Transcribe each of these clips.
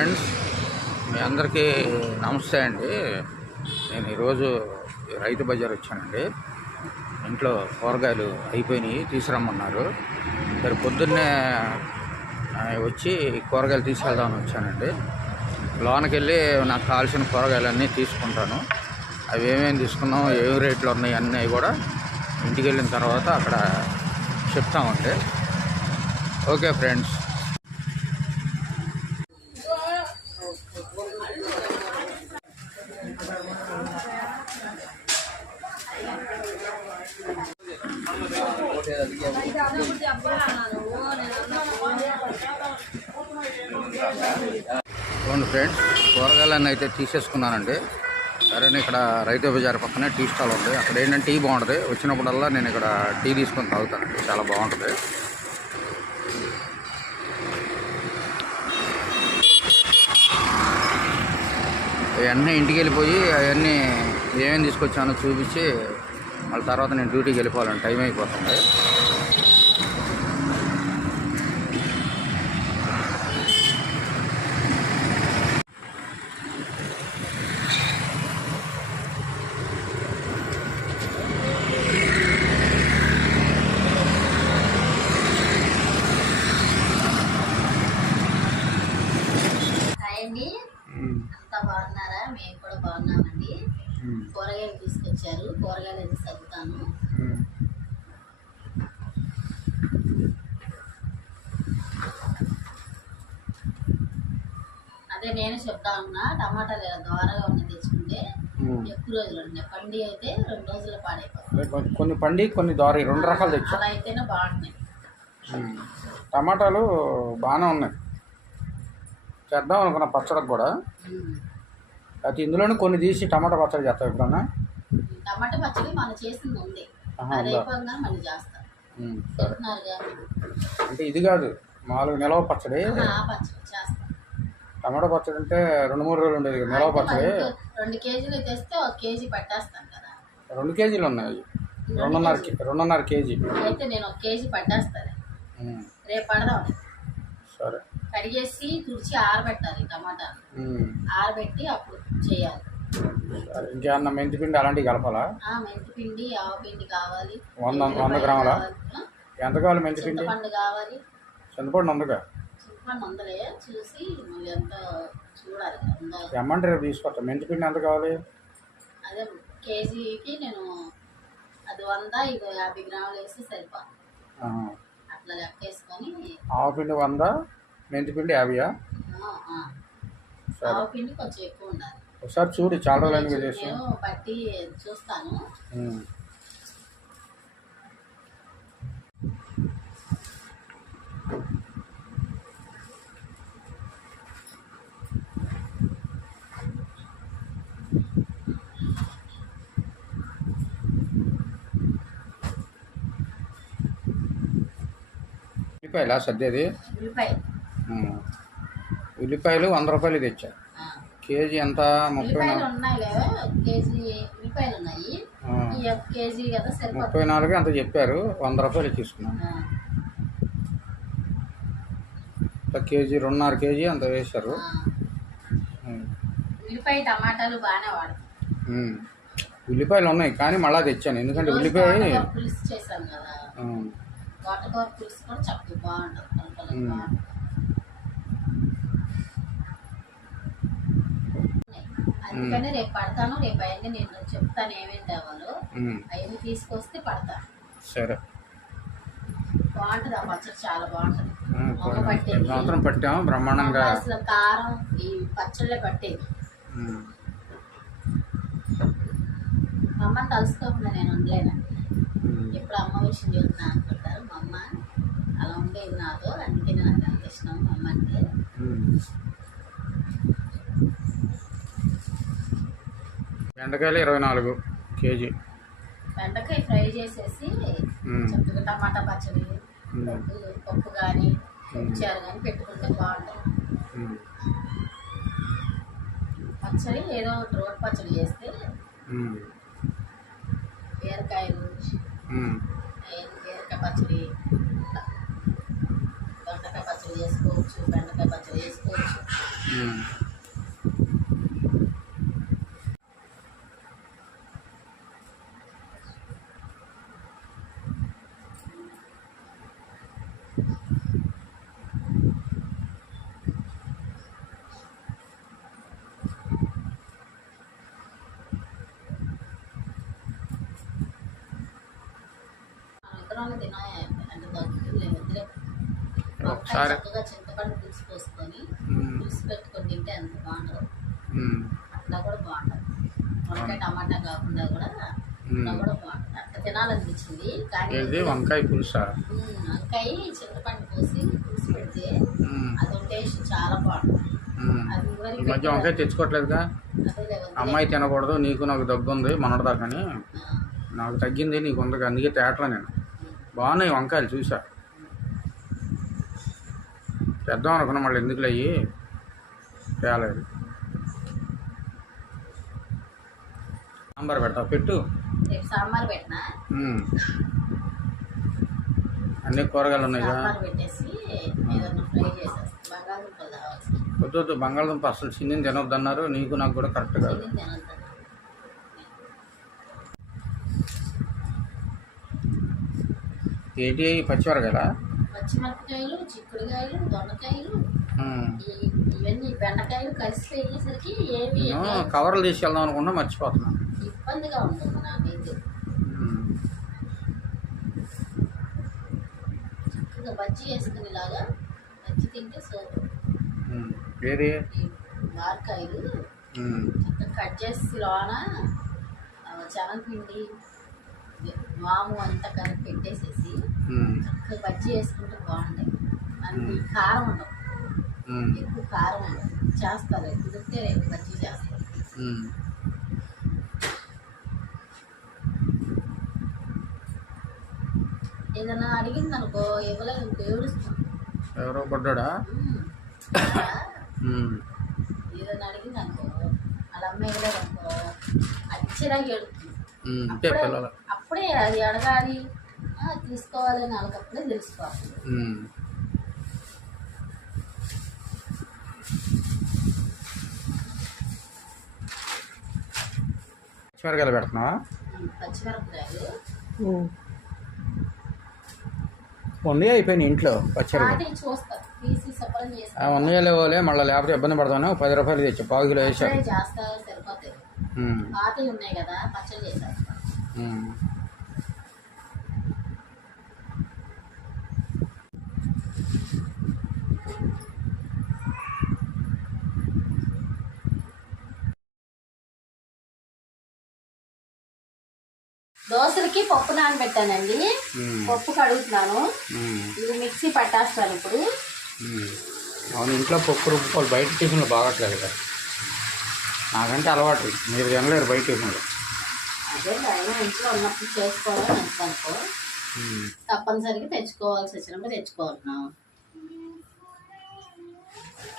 Friends, మీ అందరికీ నమస్తే అండి. నేను ఈరోజు రైతు బజార్ వచ్చానండి. ఇంట్లో కూరగాయలు అయిపోయినాయి, తీసుకురమ్మన్నారు. సరే పొద్దున్నే వచ్చి కూరగాయలు తీసుకెళ్దామని వచ్చానండి. లోనకి వెళ్ళి నాకు కావాల్సిన కూరగాయలన్నీ తీసుకుంటాను. అవి ఏమేమి తీసుకున్నాం, ఏం రేట్లు ఉన్నాయి అన్నీ కూడా ఇంటికి వెళ్ళిన తర్వాత అక్కడ చెప్తామండి. Okay friends. చూడండి ఫ్రెండ్స్, కూరగాయలన్నీ అయితే తీసేసుకున్నానండి. సరే, ఇక్కడ రైతు బజార్ పక్కనే టీ స్టాల్ ఉంది. అక్కడ ఏంటంటే టీ బాగుంటుంది. వచ్చినప్పుడల్లా నేను ఇక్కడ టీ తీసుకొని తాగుతానండి, చాలా బాగుంటుంది. అవన్నీ ఇంటికి వెళ్ళిపోయి అవన్నీ ఏమేమి తీసుకొచ్చానో చూపించి మళ్ళీ తర్వాత నేను డ్యూటీకి వెళ్ళిపోవాలండి, టైం అయిపోతుంది. అంతా బాగున్నారా? మేము కూడా బాగున్నామండి. కూరగాయలు తీసుకొచ్చారు, కూరగాయలు అయితే సర్దుతాను. అదే నేను చెప్తా ఉన్నా, టమాటాలు ద్వారగా ఉన్న తెచ్చుకుంటే ఎక్కువ రోజులు ఉన్నాయి. పండి అయితే 2 రోజులు పాడైపోతాయి. కొన్ని పండి కొన్ని దోర, 2 రకాలు తెచ్చు. అలా అయితేనే బాగుంటున్నాయి. టమాటాలు బాగానే ఉన్నాయి. చేద్దాం అనుకున్న పచ్చడికి కూడా. అయితే ఇందులోనే కొన్ని తీసి టమాటా పచ్చడి చేస్తాం ఎప్పుడన్నా. టమాటా పచ్చడి మనం చేసింది ఉంది, అది అయిపోగా మళ్ళీ చేస్తాం. అంటే ఇది కాదు, మామూలుగా నిలవ పచ్చడి. చేస్తాం. టమాటా పచ్చడి అంటే 2-3 రోజులు ఉండేది. నిలవ పచ్చడి 2 కేజీలు తెస్తే 1 కేజీ పట్టేస్తాను కదా. 2 కేజీలు ఉన్నాయి, 2.5 కేజీ అయితే నేను 1 కేజీ పట్టేస్తాను. రేపు పడదాం. సరే, కడిగేసి తుడిచి ఆరబెట్టాలి. టమాటాలు ఆరబెట్టి అప్పుడు చేయాలి. ఇంకేమన్నా మెంతిపిండి అలాంటివి కలపాలా? మెంతిపిండి, ఆవు పిండి కావాలి. 100 గ్రాముల. ఎంత కావాలి మెంతిపిండి? చింతపండు కావాలి. చింతపండు ఉందిగా? చింతపండు ఉందలే, చూసి మళ్ళీ ఎంత చూడాలి. ఎమ్మంటే రేపు తీసుకొస్తా. మెంతిపిండి ఎంత కావాలి? అదే కేజీకి నేను అది 100, ఇది 50 గ్రాములు వేసి సరిపో. అట్లా లెక్కేసుకొని. ఆవు పిండి 100, మెంతిపిండి 50. ఆవు పిండి కొంచెం ఎక్కువ ఉండాలి. ఒకసారి చూడు, చాలా రోజులు చేసి నేను బట్టి చూస్తాను. ఉల్లిపాయలా సర్దేది? ఉల్లిపాయలు 100 రూపాయలు తెచ్చా. కేజీ ఎంత? 34 అంత చెప్పారు. 100 రూపాయలు తీసుకున్నాను. కేజీ 2.5 కేజీ అంత వేశారు. ఉల్లిపాయ టమాటాలు బాగానే వాడతాం. ఉల్లిపాయలు ఉన్నాయి కానీ మళ్ళా తెచ్చాను, ఎందుకంటే ఉల్లిపాయ పులుసు చేసాం కదా. తోటకూర పులుసు కూడా చక్కగా బాగుంటుంది. అందుకని రేపు పడతాను. రేపు అవన్నీ నేను చెప్తాను ఏమేమి తేవాలో. అవన్నీ తీసుకొస్తే పడతాను. సరే, బాగుంటుంది. ఆ పచ్చడి చాలా బాగుంటుంది. సంవత్సరం పట్టాము బ్రహ్మాండంగా. అసలు కారం ఈ పచ్చళ్ళే పట్టేది. మా అమ్మ తలుసుకోకుండా నేను ఉండలేనండి. ఎప్పుడు అమ్మ విషయం చెబుతున్నా అనుకుంటారు. మా అమ్మ అలా ఉండేది నాతో, అందుకే నాకు అంత ఇష్టం మా అమ్మ అంటే. బెండకాయలు 24 కేజీ. బెండకాయ ఫ్రై చేసేసి చక్కగా టమాటా పచ్చడి, పప్పు కానీ చారు కానీ పెట్టుకుంటే బాగుంటుంది. పచ్చడి ఏదో రోడ్ పచ్చడి చేస్తే బీరకాయలు, బీరకాయ పచ్చడి, దొండకాయ పచ్చడి చేసుకోవచ్చు, బెండకాయ పచ్చడి చేసుకోవచ్చు. ఉమ్. ఇద్దరం తినాలి అంటే దగ్గర వద్దులే. ఒకసారి చక్కగా చింతపండు పులుసు పోసుకొని ఉమ్. పులుసు పెట్టుకొని తింటే ఎంత బాగుంటుంది. ఉమ్. అట్లా కూడా బాగుంటుంది. వంకాయ టమాటా కాకుండా కూడా అట్లా కూడా బాగుంటుంది. అట్లా తినాలనిపించింది కానీ ఇది వంకాయ పులుసా? వంకాయ చింతపండు పోసి పులుసు పెడితే ఉమ్. అది టేస్ట్ చాలా బాగుంటుంది. ఉమ్. అది ఈ వరకు మధ్య వంకాయ తెచ్చుకోవట్లేదుగా. అదే అమ్మాయి తినకూడదు, నీకు నాకు దగ్గు ఉంది మొన్నటిదాకాని. నాకు తగ్గింది, నీకు ఉంది, అందుకే తేటలో నేను. బాగున్నాయి వంకాయలు చూసా, తెద్దాం అనుకున్నా, మళ్ళీ ఎందుకులే అయ్యి తేలేదు. సాంబార్ పెట్టా పెట్టు. రేపు సాంబార్ పెట్టినా అన్ని కూరగాయలు ఉన్నాయిగా. సాంబార్ పెట్టేసి ఏదన్నా ఫ్రై చేసేస్తాను. బంగాళదుంపలు కావాల్సి వద్దు బంగాళదుంప అసలు చిన్న తినొద్దు అన్నారు, నీకు నాకు కూడా కరెక్ట్ కాదు. తినొద్దు. ఏంటి పచ్చిమిరకాయలా? పచ్చిమిరపకాయలు, చిక్కుడుకాయలు, దొండకాయలు, ఇవన్నీ బెండకాయలు కలిసి అయ్యేసరికి ఏమి నేను కవర్లు తీసుకెళ్దాం అనుకున్నా, మర్చిపోతున్నాను. ఇబ్బందిగా ఉంటుంది నాకైతే. చక్కగా బజ్జీ వేసుకునేలాగా బజ్జీ తింటే సూపర్. ఏది వారకాయలు చక్కగా కట్ చేసి లోన శనగపిండి వాము అంతా కలిపి పెట్టేసేసి చక్కగా బజ్జీ వేసుకుంటే బాగుంటాయి. మనకి కారం ఉండవు, ఎక్కువ కారం ఉండదు. చేస్తారు కుదిరితే రేపు బజ్జీ చేస్తారు. ఏదైనా అడిగింది అనుకో ఇవ్వలేదు అనుకో ఏడుస్తాం. ఎవరో పడ్డా? ఏదైనా అడిగింది అనుకో వాళ్ళ అమ్మ ఇవ్వలేదు అనుకో అచ్చిరాగా ఏడుతుంది. అప్పుడే అది అడగాలి తీసుకోవాలని వాళ్ళకప్పుడే తెలుసుకోవాలి. పచ్చిమిరకాయలు పెడుతున్నావా? పచ్చిమిరపకాయలు ఉన్నాయి, అయిపోయినాయి ఇంట్లో పచ్చిమిరకాయలు. చూస్తా తీసి శుభ్రం చేసి ఉన్నాయో లేవోలే, మళ్ళీ లేకపోతే ఇబ్బంది పడతాను. 10 రూపాయలు తెచ్చి 1/2 కిలో వేసాను. చేస్తా సరిపోతాయి. పాతవి ఉన్నాయి కదా పచ్చడి చేసేస్తా. దోశలకి పప్పు నానబెట్టానండి. పప్పు కడుగుతున్నాను. ఇది మిక్సీ పట్టేస్తాను ఇప్పుడు. అవును, ఇంట్లో పప్పు రుబ్బుకోవాలి, బయట టిఫిన్లు బాగట్లేదు కదా. నాకంటే అలవాటు, మీరు తినలేరు బయట టిఫిన్లు. అదే అయినా ఇంట్లో ఉన్నప్పుడు చేసుకోవడం మంచిది అనుకో. తప్పనిసరిగా తెచ్చుకోవాల్సి వచ్చినప్పుడు తెచ్చుకోవాలన్నాం.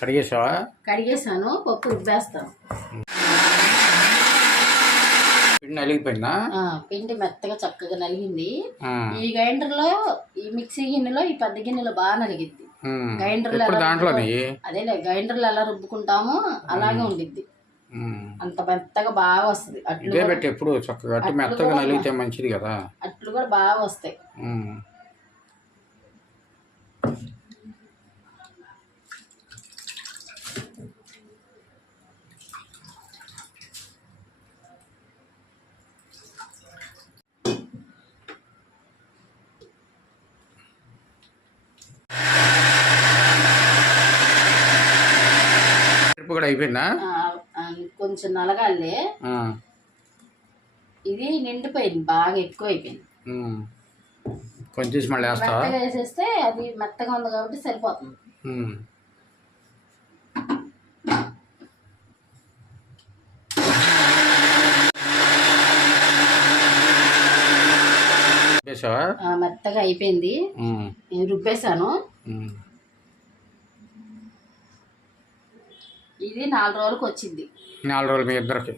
కడిగేసావా? కడిగేసాను, పప్పు రుబ్బేస్తాను. పిండి నలిగిపోయిందా? పిండి మెత్తగా చక్కగా నలిగింది. ఈ గ్రైండర్లో, ఈ మిక్సీ గిన్నెలో, ఈ పెద్ద గిన్నెలో బాగా నలిగిద్ది. గ్రైండర్లో అదేలే గ్రైండర్లో ఎలా రుబ్బుకుంటామో అలాగే ఉండిద్ది. అంత మెత్తగా బాగా వస్తుంది. అట్లు పెట్టి ఎప్పుడు చక్కగా మెత్తగా నలిగితే మంచిది కదా. అట్లు కూడా బాగా వస్తాయి. కూడా అయిపోయిందా? కొంచెం నలగాలే. ఇది నిండిపోయింది, బాగా ఎక్కువ అయిపోయింది. కొంచెం మళ్ళీ వేసేస్తే అది మెత్తగా ఉంది కాబట్టి సరిపోతుంది. మెత్తగా అయిపోయింది, నేను రుబ్బేశాను. ఇది 4 రోజులకు వచ్చింది. 4 రోజులు మీ ఇద్దరికి?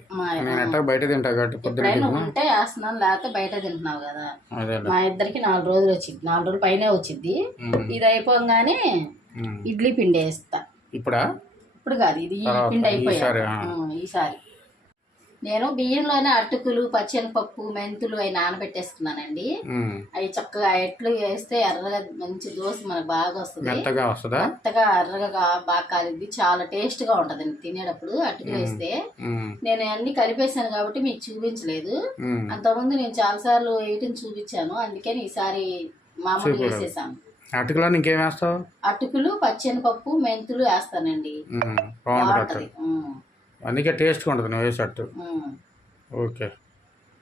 నేను బయట తింటా కాబట్టి పొద్దున్న ఉంటే వేస్తున్నాను, లేకపోతే బయట తింటున్నావు కదా. మా ఇద్దరికి 4 రోజులు వచ్చింది. 4 రోజుల పైనే వచ్చింది. ఇది అయిపోగానే ఇడ్లీ పిండి వేస్తా. ఇప్పుడా? ఇప్పుడు కాదు, ఇది ఈ పిండి అయిపోయాయి ఈసారి. నేను బియ్యంలోనే అటుకులు, పచ్చెనపప్పు, మెంతులు అవి నానబెట్టేస్తున్నానండి. అవి చక్కగా ఎట్లు వేస్తే ఎర్రగా మంచి దోశ మనకు బాగా వస్తుంది, మెత్తగా ఎర్రగా బాగా కాలిద్ది, చాలా టేస్ట్ గా ఉంటదండి తినేటప్పుడు అటుకులు వేస్తే. నేను అన్ని కలిపేసాను కాబట్టి మీకు చూపించలేదు. అంతకుముందు నేను చాలా సార్లు వేయటం చూపించాను, అందుకని ఈసారి మామూలుగా వేసేసాను. అటుకులు ఇంకేం వేస్తావు? అటుకులు, పచ్చెనపప్పు, మెంతులు వేస్తానండి, బాగుంటది. అందుకే టేస్ట్గా ఉంటుంది నువ్వు వేసేట్టు. ఓకే.